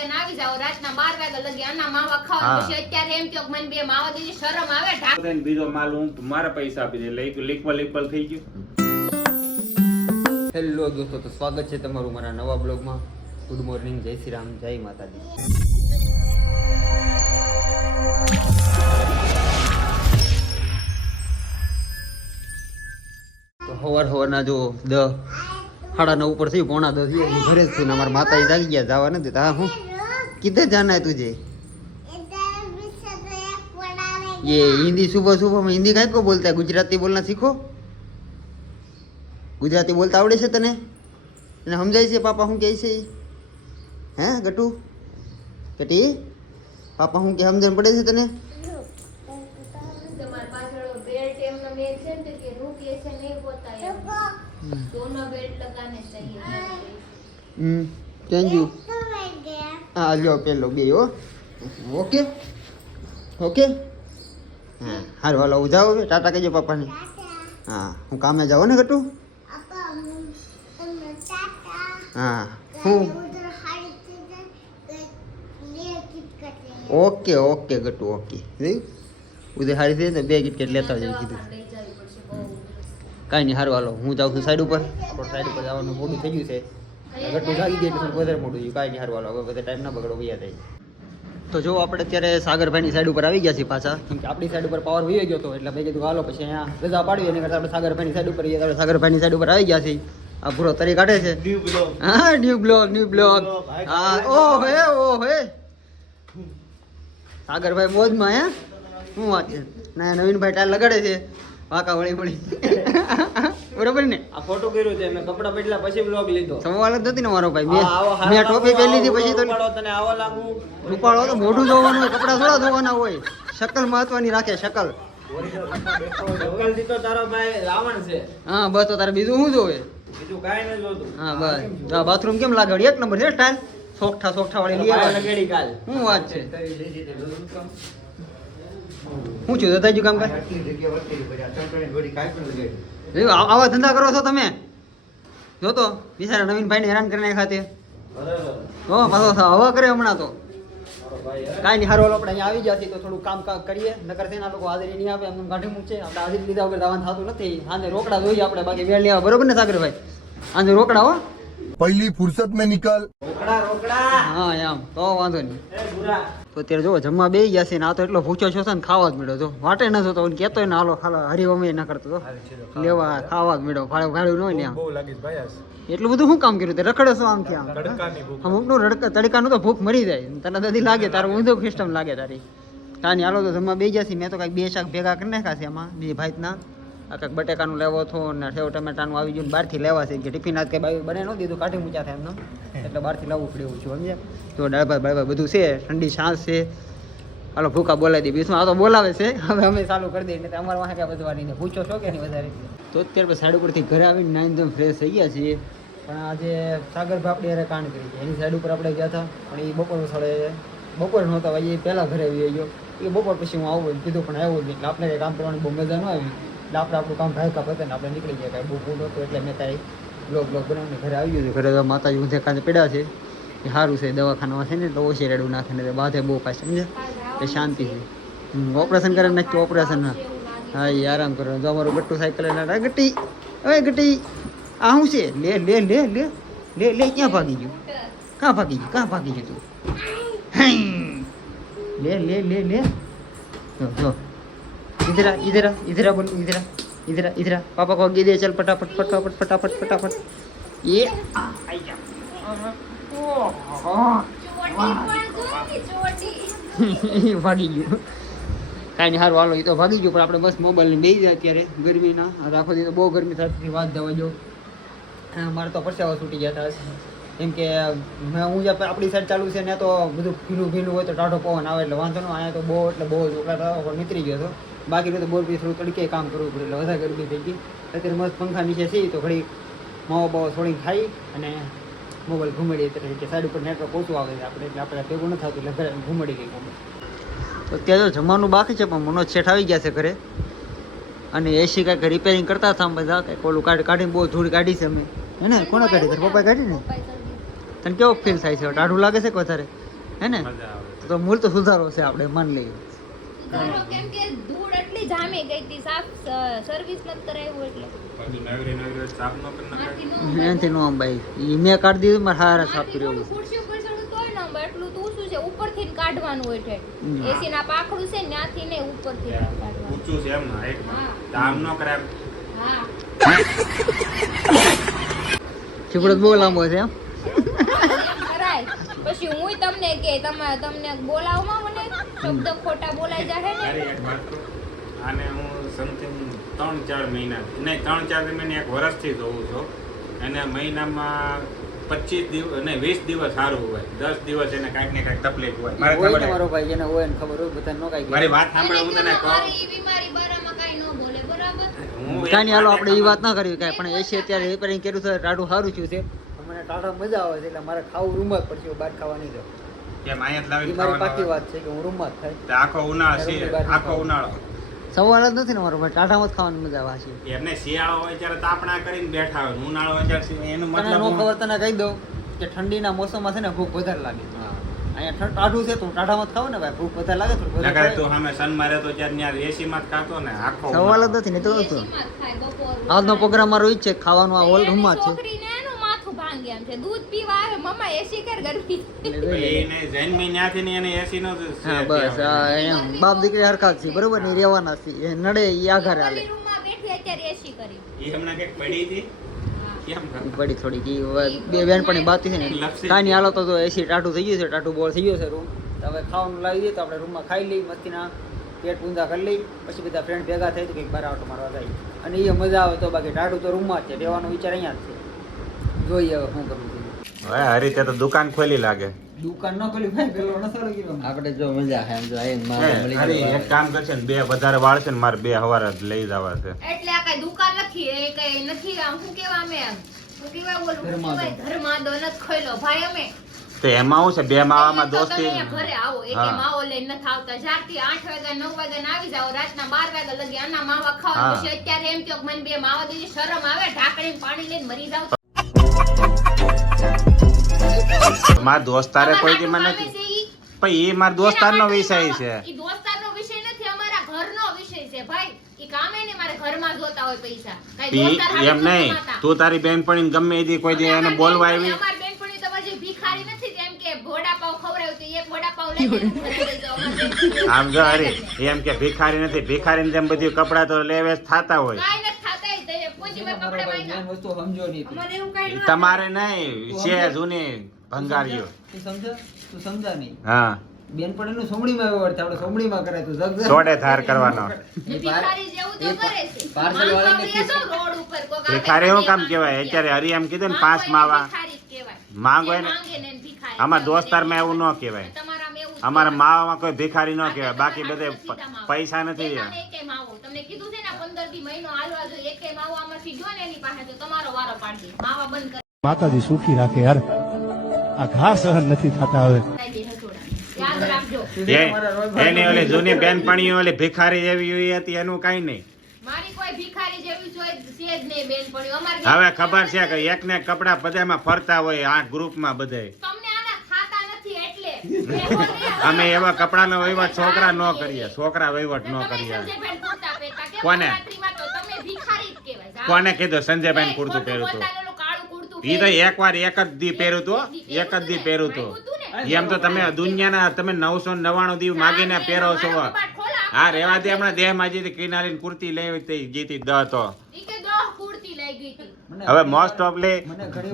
વાગે ને આવી જાવ રાતના 12 વાગે લગી આના માવા ખાવા પછી અત્યારે એમ કે મને બે માવા દીધી શરમ આવે ઢાક બીજો માલ હું મારા પૈસા આપી દે એટલે લીકવલ થઈ ગયું. હેલો દોસ્તો, તો સ્વાગત છે તમારું મારા નવા બ્લોગમાં. ગુડ મોર્નિંગ, જય શ્રી રામ, જય માતાજી. તો સવારના જો 9:30 ઉપર થયું, 9:45 થયું, ઘરે જ છું ને અમારા માતાજી જાગી ગયા, જવા નથી. હા, હું किधर जाना है तुझे? ये हिंदी सुबह सुबह में हिंदी काहे को बोलता है? गुजराती बोलना सीखो. गुजराती बोलता आवड़े છે તને? તને સમજાય છે પાપા હું કહે છે? હે ગટુ કટી પાપા હું કે સમજણ પડે છે તને? તમાર પાછળ બેલ્ટ એમનો મેલ છે ને કે રૂક ऐसे नहीं होता है, दोनों बेल्ट लगाने चाहिए. Thank you. હા લ્યો પેલો બે હો. Okay okay. હા હારું હાલો જાઓ, હવે ટાટા કહેજો પાપાને. હા હું કામે જાઉં ને ગટુ. હા હું ઓકે ઓકે ગટુ ઓકે. ઉદય હારી થઈ ને 2 કિટકેટ લેતા જઈ કીધું. કાંઈ નહીં હારું હાલો હું જાઉં છું સાઈડ ઉપર. આપણો સાઈડ ઉપર જવાનું મોડું થઈ ગયું છે. ગટુ જાગી ગઈ એટલે વધારે મોડું થયું. કાંઈ નહીં હારું હાલો, હવે બધા ટાઈમ ના બગડો વયા થાય. તો જો આપણે અત્યારે સાગરભાઈની સાઈડ ઉપર આવી ગયા છીએ પાછા, કેમ કે આપણી સાઈડ ઉપર પાવર વહી ગયો હતો એટલે મેં કીધું હાલો પછી અહીંયા રજા પાડવી. એને કરતાં આપણે સાગરભાઈની સાઈડ ઉપર આપણે સાગરભાઈની સાઈડ ઉપર આવી ગયા છીએ. આ પૂરો તરી કાઢે છે. હા ન્યુ બ્લોગ. હા ઓ હે સાગરભાઈ મોજમાં. હે શું વાત છે? ના નવીનભાઈ ટાલ લગાડે છે વાંકા વળી બરોબર ને? આ ફોટો કર્યો છે મેં, કપડા બદલ્યા પછી બ્લોગ લીધો. સવાલ જ નથી ને મારો ભાઈ. મેં ટોપી પહેરી હતી પછી તો તને આવો લાગુ. રૂપાળો તો મોઢું ધોવાનું હોય, કપડા થોડા ધોવાના હોય. શકલ મહત્વની રાખે, શકલ. શકલ થી તો તારો ભાઈ રાવણ છે. હા બસ તો તારે બીજું શું જોવે? બીજું કાઈ ન જોતું. હા બસ. આ બાથરૂમ કેમ લાગે? એક નંબર છે સ્ટાઇલ. સોખઠા વાળી લઈ આવ્યા. લગાડી કાલ. શું વાત છે? શું છું દાદાજી કામ કાજ? આવા ધંધા કરો છો તમે? જો તો બિચારા નવીનભાઈને હેરાન કરીને નાખ્યા તે. હો પાછો હવા કરે હમણાં તો. કાંઈ નહીં હારું આપણે અહીંયા આવી ગયા છીએ તો થોડું કામ કરીએ. નકર છે ને આ લોકો હાજરી નહીં આપે, એમને કાઢી મૂકશે. આપણે હાજરી લીધા વગર દાવાનું થતું નથી. આને રોકડા જોઈએ આપણે, બાકી વેળ લેવા. બરોબર ને સાગરભાઈ? આને રોકડા હો पहली फुर्सत में निकल. રોકડા. હા એમ તો વાંધો નહીં. એ ગુરા. તો અત્યારે જો જમવા બેસી ગયા છે ને આ તો એટલો ભૂખ્યો છો ને ખાવા જ મળ્યો. જો વાટે ન થતો કહેતો ને હાલો ખાલા હરિવમે ના કરતો તો લેવા ખાવા જ મળ્યો. ભાડું ભાડું ન હોય ને આમ એટલું બધું શું કામ કર્યું? તે રખડે શું આમથી આમ? અમુકનું તડકાનું તો ભૂખ મરી જાય. તને દાદી લાગે તારું ઊંધું સિસ્ટમ લાગે તારી. કાંઈ હાલો તો જમવા બેસી ગયા છે. મેં તો કાંઈક 2 શાક ભેગા કરી નાખ્યા છે એમાં 2 ભાઈના. આ કંઈક બટેકાનું લેવો હતો ને સેવ ટમેટાનું આવી ગયું. બહારથી લેવા છે કે ટિફિન આજ કંઈ બને ન દીધું, કાઢી મૂક્યા થાય એમને, એટલે બહારથી લાવવું પડ્યું છું સમજ્યા. તો દાળ ભાત બધું છે, ઠંડી છાશ છે. હાલો ભૂકા બોલાવી દે બીજું. આ તો બોલાવે છે, હવે અમે ચાલુ કરી દઈએ. એટલે અમારે વાંહે ક્યાં બધવાની ને પૂછો છો કે નહીં વધારે. તો અત્યારે સાઈડ ઉપરથી ઘરે આવીને નાઈન ધોઈને ફ્રેશ થઈ ગયા છીએ. પણ આજે સાગરભાઈ આપણે યારે કાંડ કરી છે. એની સાઈડ ઉપર આપણે ગયા હતા પણ એ બપોર સાડે બપોર નહોતા ભાઈ, એ પહેલાં ઘરે આવી ગયો. એ બપોર પછી હું આવું કીધું પણ આવ્યો જ નહીં. એટલે આપણે કંઈ કામ કરવાની બહુ મજા ન આવી. એટલે આપણે આપણું કામ ભાઈ કાપ હતા ને આપણે નીકળી ગયા. કાંઈ બહુ ફૂલ હતું એટલે મેં કાંઈ બ્લોગ બનાવીને ઘરે આવી ગયું. ઘરે તો માતાજી ઊંધે કાંઈ પડ્યા છે. એ સારું છે, દવાખાનામાં છે ને તો ઓછી રેડું નાખે ને બાધે બહુ કાંઈ સમજે એ શાંતિ છે. ઓપરેશન કરે નાખ્યું ઓપરેશન. હા એ આરામ કરો. જો અમારું ગટ્ટુ સાયકલ ગટ્ટી હવે ગટ્ટી આ શું છે? લે લે લે લે લે લે ક્યાં ભાગી ગયું? કાં ભાગી ગયું તું? લે લે લે લે જો इधर बोल इधर पापा को आगे दे. चल फटाफट ये ભાગી ગયું. કાંઈ નહીં હારું હાલો. એ તો ભાગી ગયું પણ આપણે બસ મોબાઈલને બેસી જાય અત્યારે ગરમીના. આખો દી તો બહુ ગરમી થતી વાત જવા જો. મારે તો પરસેવા છૂટી ગયા હતા કેમ કે હું જે આપણી સાઈડ ચાલુ છે ને તો બધું ભીનું હોય તો ટાઢો પવન આવે એટલે વાંધો ન. અહીંયા તો બહુ એટલે બહુ ચોકડા નીકળી ગયો હતો. બાકી તો બોર થોડું તડકે કામ કરવું પડે એટલે વધારે ગરમી થઈ ગઈ. અત્યારે મસ્ત પંખા નીચે છીએ તો ઘડી માવો બાવો છોડીને ખાઈ અને મોબાઈલ ઘૂમડીએ. એટલે કે સાઈડ ઉપર નેટવર્ક ઓછું આવે છે આપણે એટલે આપણે ભેગું ન થતું એટલે ઘરે ઘૂમડી ગઈ મોબાઈલ. તો ત્યાં જો જમવાનું બાકી છે પણ મનોજ શેઠ આવી ગયા છે ઘરે. અને એસી કાંઈક રિપેરિંગ કરતા હતા બધા. કંઈક ઓલું કાઢીને બહુ ધૂળ કાઢી છે અમે. હે ને કોણે કાઢી? તારા પપ્પાએ કાઢી ને? તને કેવો ફીલ થાય છે? ટાઢું લાગે છે કે વધારે? હે ને મજા આવે તો મૂળ તો સુધારો છે આપણે માની લઈએ સુધારો કેમ કે ધૂળ એટલી જામી ગઈ હતી સાફ સર્વિસ નથી કરાવ્યું એટલે પછી નગરી સાફ ન કરી મારથી નાખાય. ન એનાથી નો ભાઈ ઈ મેં કાઢી દીધું મારે હારા સાફ મારથી કર્યું થોડું ખુરશી ઉપર ચડું તોય ન હોય એટલું તો શું છે ઉપરથી ને કાઢવાનું હોય છે હમ. એસી ના પાખડું છે ને ત્યાંથી ને ઉપરથી કાઢવાનું ઊંચું છે એમ ને હાઈટમાં. તો આમ ન કરાય. હા ચીપડો બહુ લાંબો છે એમ કરાય પછી હું તમને કે તમને બોલાવમાં મને શબ્દ ખોટા બોલાઈ જાય ને અરે એક વાત કહું. આને હું સમથિંગ 3-4 મહિના નહીં 3-4 મહિને એક વર્ષથી જોઉં છું. અને મહિનામાં 25 દિવસ અને 20 દિવસ સારું હોય, 10 દિવસ એને કાંઈક ને કાંઈક તકલીફ હોય. મારે હોય ખબર ને છે. મારો ભાઈ જેને હોય ને ખબર હોય બધાને નો કાંઈ મારી કહેવાય. વાત સાંભળે હું તને કહું. મારી બીમારી બારામાં કાઈ ન બોલે બરાબર હું એક કાંઈ નહીં, હાલો વાત આપણે એ વાત ના કરવી કાંઈ પણ એસી અત્યારે રિપેરિંગ કર્યું છે ટાટું સારું થયું છે મને ટાટા મજા આવે છે એટલે મારે ખાવું રૂમમાં જ પડશે બહાર ખાવા નહીં જાવ કેમ અહીંયા જ એ લાવીને મારી પાકી ખાવાનું વાત છે કે હું રૂમમાં જ થાય તો આખો ઉનાળો છે, આખો ઉનાળો સવાલ જ નથી ને મારો ભાઈ ટાટામાં જ ખાવાની મજા આવે છે એમને શિયાળો હોય ત્યારે તાપણા કરીને બેઠા હોય, ઉનાળો હોય ત્યારે એનું તને મતલબ નો ખબર તને કહી દઉં કે ઠંડીના મોસમમાં છે ને ભૂખ વધારે લાગે અહીંયા ટાઢું છે તો ટાઢામાં જ ખાવ ને ભાઈ ભૂખ વધારે લાગે થોડું નકર વધારે તું સામે સનમાં રહેતો ત્યારે ત્યાં એસી માં જ ખાતો ને આખો સવાલ જ ઉનાળો. નથી ને તો એસીમાં જ ખાય બપોર આજનો પ્રોગ્રામ મારો ઈ જ છે ખાવાનું આ હોલ એની રૂમમાં જ છોકરીને એનું માથું ભાંગે એમ છે દૂધ પીવા આવે મમ્મા એસી કર ગરમી છે એને જન્મી ત્યાંથી ને એને એસી નો જ છે હા બસ ત્યાં. એમ બાપ દીકરી હરખા જ છે બરોબર ને રહેવાના છે એ નડે એ આઘારે હાલે ઓલી રૂમમાં બેઠી અત્યારે એસી કરી ઈ હમણાં કંઈક પડી હતી કેમ ઈ ખબર? પડી થોડીક ઈ હવે બે બેનપણી બાતી છે ને લપસી. કાંઈ નહીં હાલો તો એસી ટાટું થઈ ગયું છે ટાટું બોળ થઈ ગયો છે રૂમ તો હવે ખાવાનું લાવી દઈએ તો આપણે રૂમમાં ખાઈ લઈ મસ્તીના પેટ ઊંધા કરી લઈ પછી બધા ફ્રેન્ડ ભેગા થઈ તો કંઈક બાર આટો મારવા જાય અને એ મજા આવે તો બાકી ટાટું તો રૂમમાં જ છે રહેવાનો વિચાર અહીંયા જ છે જોઈએ હવે શું કરવું છે હવે હરી તે તો દુકાન ખોલી લાગે. દુકાન ન ખોલી ભાઈ પેલો નસારો કીધો આપણે જો મજા આવે એમ જો આઈને મારે મળી હરી જાય. એક કામ કરશે ને 2 વધારે વાળ છે ને મારે 2 હવારે જ લઈ જવા છે. એટલે આ કઈ દુકાન નથી એ કઈ નથી આમ શું કેવા અમે આમ શું કેવા બોલું શું કહેવાય ધર્માદો નથી ખોલ્યો ભાઈ અમે તો એમાં શું છે 2 માવામાં તો તમે દોસ્તી અહીંયા ઘરે આવો હા. એટલે માવો લઈને નથી આવતા જ્યારથી 8 વાગ્યા 9 વાગ્યા આવી જાવ રાતના 12 વાગ્યા લગી આના માવા ખાવા હા. પછી અત્યારે એમ કહો કે મને 2 માવા દીધી શરમ આવે ઢાંકણી પાણી લઈને મરી જાવ મારા દોસ્તારે કોઈ દી મને પણ એ મારા દોસ્તારનો વિષય છે. ઈ દોસ્તારનો વિષય નથી અમારા ઘરનો વિષય છે ભાઈ ઈ કામે ને મારે ઘરમાં જોતા હોય પૈસા કઈ દોસ્તાર હારે એમ નથી નહીં કમાતા. તું તારી બેનપણીને ગમે એ દી કોઈ દી એને બોલવા આવી અમારી બેનપણી તો પછી ભિખારી નથી જેમ કે વડાપાવ ખવડાવ્યું તો એક વડાપાવ લઈને ઘરે લઈ જાઓ. અમારી બેનપણી આમ જો હરી એમ કે ભિખારી નથી, ભિખારીને જેમ બધું કપડા તો લેવે જ થતા હોય. કાંઈ નથી થાતા ઈ તો પોચીમાં મારો કપડાં ભાઈ વાંચ્યા. મેન વસ્તુ સમજો નહીં તું. અમારે એવું કાંઈ ન તમારે નહીં છે જૂની ભંગારીઓ. તું સમજો તું સમજા નહીં હા બેનપણીનું સોમડીમાં વ્યવહાર છે આપણે સોમડીમાં કરે તું જગ સોડે ધાર કરવાનો. એ ભિખારી જેવું તો કરે છે. પાર્સલ વાળાને માંગવા બેસો રોડ ઉપર કોક આવે ભિખારી એવું કામ તો કહેવાય માંગવા અત્યારે હરી એમ કીધું ને માંગવા 5 માવા ભિખારી જ કહેવાય. માંગો જે એને માંગે ને એને ભિખારી આમાં કહેવાય. દોસ્તારમાં એવું ન કહેવાય. તમારામાં એવું જ અમારા કહેવાય. માવામાં કોઈ ભિખારી ન કહેવાય, બાકી બધે સીધા માવો. પૈસા નથી. એકાને એકે માવો. તમને કીધું છે ને 15 દી મહિનો હાલવા જોઈએ એકે માવો આમાંથી ગયો ને એની પાસે તો તમારો વારો પાડી દે. માવા બંધ માતાજી સુખી રાખે યાર આ ઘા સહન નથી થતા હવે કરાવી દે હસોડા. યાદ રાખજો એની ઓલી જૂની બેનપણીઓ ઓલી ભિખારી જેવી એવી હતી એનું કાંઈ નહીં. મારી કોઈ ભિખારી જેવી છે જ નહીં બેનપણીઓ. અમારી હવે બેનપણીઓ ખબર છે કે એકને કપડા બધામાં ફરતા હોય 8 ગ્રુપમાં બધાય. તમને આના ખાતા નથી એટલે બેહો ને. અમે એવા કપડાનો વહીવટ છોકરા ન કરીએ, છોકરા વહીવટ ન તમે કરીએ. સંજયભાઈ કુર્તા પહેરતા કેમ કોને? નવરાત્રીમાં તો તમે ભિખારી જ કહેવાય. કોને કીધું સંજયભાઈ કુર્તું ખોટું પહેર્યું હતું? પોતાનું ઓલું કાળું કુર્તું ઈ તો પહેર્યું. એકવાર એક જ દી પહેર્યું હતું, એક જ દી પહેર્યું હતું. એમ તો તમે દુનિયાના તમે 999 દી માગીને પહેરો છો. હા રેવા દે, હમણાં દેહમાં જીતી કિનારીને કુર્તી લેવી તે જીતી દ તો. ઈ કે 10 કુર્તી લઈ ગઈ હતી. હવે મોસ્ટ ઓફલી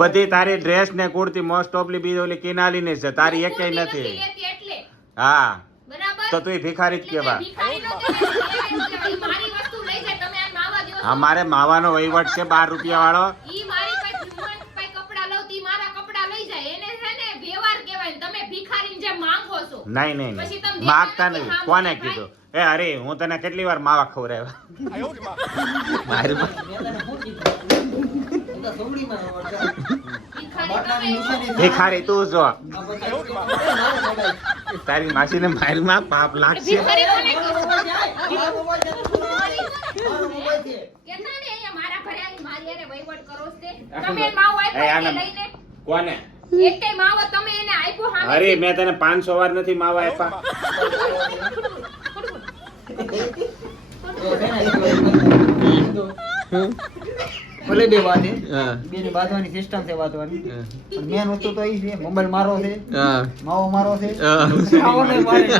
બધી તારી ડ્રેસ ને કુર્તી મોસ્ટ ઓફલી બીજી ઓલી કિનાલીની છે, તારી એકેય કુર્તી નથી. લેતી એટલે. હા બરાબર? તો તું ભિખારી જ એટલે કહેવા. મેં ભિખારી ન કહેવાય. ઈ મારી વસ્તુ લઈ જાય તમે આ માવા દ્યો છો. અમારે માવાનો વહીવટ છે 12 રૂપિયા વાળો. ઈ મારી પાસે હ્યુમન પાસે કપડા લઉં તી મારા કપડા લઈ જાય એને છે ને વ્યવહાર કહેવાય ને તમે ભિખારીને જેમ માંગો છો. નહીં નહીં પછી તમે નહીં માગતા દેતા નહીં. નથી, કોને હા, કીધું? એ અરે હું તને કેટલી વાર માવા ખવડાવ્યા. મારી મેં તને શું કીધું? તું તો સોમડીમાં વ્યવહાર કરે. ભિખારી બાટલાની તમે નિશાની ભિખારી તું જો. આ બધા મારે લડાઈ. તારી માસીને મારીમાં પાપ લાગશે. ભિખારી કોને કહો? મારો મોબાઈલ છે. મારો મોબાઈલ છે. કેતા ને અહીંયા મારા ઘરે આવી મારી હારે વહીવટ કરો છો તે. તમે માવો એ આપ્યો આને- કે લઈને કોને એકે માવો તમે એને આપ્યો હામે અરે મેં તને 500 વાર નથી માવા આપ્યા. ભલે બે વાત હા. બે ની બાંધવાની સિસ્ટમ છે બાંધવાની પણ મેન વસ્તુ તો એ છે મોબાઈલ મારો છે માવો મારો છે ખાવાનો મારે છે.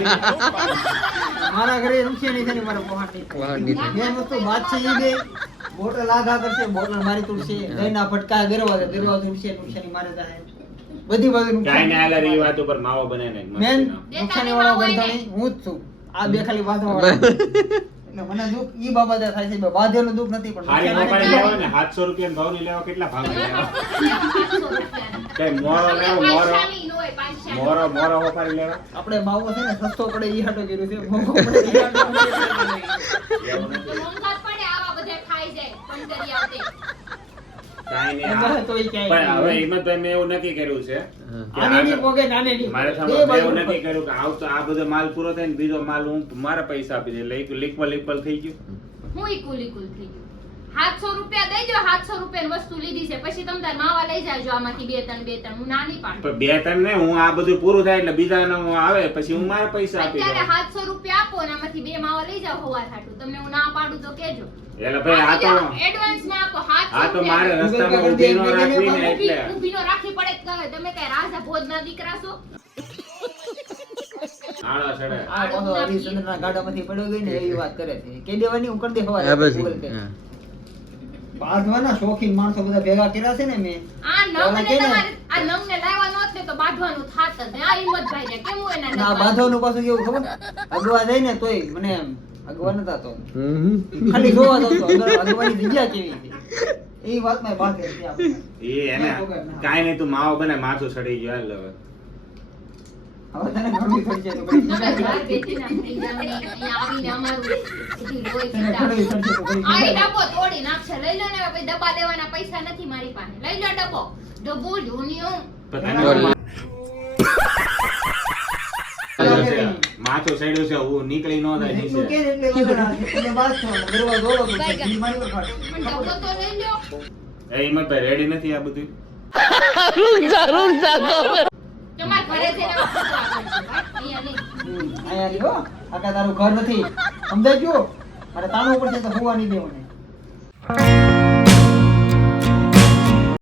મારા ઘરે રૂપિયા નહીં થાય ને મારા પહાડ મેન વસ્તુ વાત છે એ બે બોટલ આઘા કરશે બોટલ મારી તૂટશે દહીંના ફટકા ગરવા તૂટશે નુકસાની મારે થાય બધી બાજુ કાંઈ નુકસાન ને આલા રી વાત ઉપર માવો બને ને મેન નુકસાની વાળો ગરદાણી હું જ છું આ બે ખાલી બાંધવા વાળા એટલે મને દુઃખ ઈ બાબતે થાય છે બાંધેલું દુઃખ નથી પણ હારી નુકસાની મોબાઈલ લેવા ને 700 રૂપિયા ભાવની લેવા કેટલા ભાવ લેવા? 500 રૂપિયા કઈ મોરો લેવો મોરો પાંચસાની નો હોય 500 મોરો હોપારી લેવા આપણે માવો છે ને સસ્તો પડે ઈ હાટો કર્યું છે મોંઘો પડે ઈ હાટો કર્યું છે. એવું નથી. મોંઘા જ પડે આવા બધા ખાઈ જાય પંદરી આવતે કાંઈ નહીં એમાં આ- તો ઈ ક્યાંય પણ હવે નહીં. એમાં તો મેં એવું નક્કી કર્યું છે કે આને નહીં આ- પોગે ને આને નહીં મારે પોગે. સામે બે મેં બાજુ એવું ઉપર. નક્કી કર્યું કે આવતો આ બધો માલ પૂરો થાય ને બીજો માલ હું મારા પૈસા આપી દે લીકવલ થઈ ગયું. હું ઈકુલ થઈ ગયું 700 રૂપિયા દઈ દો 700 રૂપિયાની વસ્તુ લીધી છે પછી તમે તાર માવા લઈ જાજો આમાંથી બે ત્રણ હું નાની પાડું પણ બે ત્રણ ને હું આ બધું પૂરું થાય એટલે બીજાનો આવે પછી હું મારા પૈસા આપી અત્યારે દઉં. 700 રૂપિયા આપો અને આમાંથી બે માવા લઈ જાવ હવાર હાટું તમને હું ના પાડું તો કેજો એટલે ભાઈ આ તો એડવાન્સ માં આપો 700 આ તો મારે રૂપિયા. રસ્તામાં ઊભી નો રાખવી ને ઊભી- એટલે ઊભીનો રાખવી પડે તો કહે, તમે કઈ રાજા ભોજના દીકરા છો આળા ચડે. આ પાછો હરિશ્ચંદ્રના ગાડામાંથી પડ્યો ગઈ ને એવી વાત કરે છે કે દેવાની હું કરી દે હવારે Google Pay. બાંધવાના શોખીન માણસો બધા ભેગા કર્યા છે ને મેં આ ઓલા નંગને કે ને? તમારે આ નંગને લાવવાનો હોત ને તો બાંધવાનું થાત જ ને. આ હિંમતભાઈ ને કેમ હું એના અને આ નંગ બાંધવાનું પાછું કેવું ખબર અગવા જાય ને તોય મને એમ અગવા નતા તો ખાલી જોવા દો તો અગવાની જગ્યા કેવી છે એ વાતમાં બાંધે છે આપણે. એ એને કાંઈ નહીં તું માવો બને માથું સડી ગયું હાલ હવે. હવે તને ઘણું થઈ જાય તો કરી બાર શકાય. બેસીને આપણી જામણી અહીંયા આવીને અમારું બધું લોહી તને પીતા. ઘણું થઈ જાય તો કરી આ શકાય. ડબ્બો તોડી નાખશે લઈ લો ને હવે પછી ડબ્બા લેવાના પૈસા નથી મારી પાસે લઈ લો ડબ્બો જૂનિયો પણ તને માથું સડ્યું છે હું નીકળી ન થાય એટલું કે નીચે. ને એટલે બધા તમે વાત છો ને દરવાજો દોડો તો પછી મારી પર ફાટશે. પણ ડબ્બો તો લઈ લો એ હિંમતભાઈ રેડી નથી આ બધું? તમારા ઘરે જઈને પૂછવા કરજો, ભાઈ. અહીંયા નહીં. અહીંયા લ્યો આકા તારું ઘર નથી સમજાઈ ગયું મારે તાણવું પડશે તો હોવા નહીં દેવું ને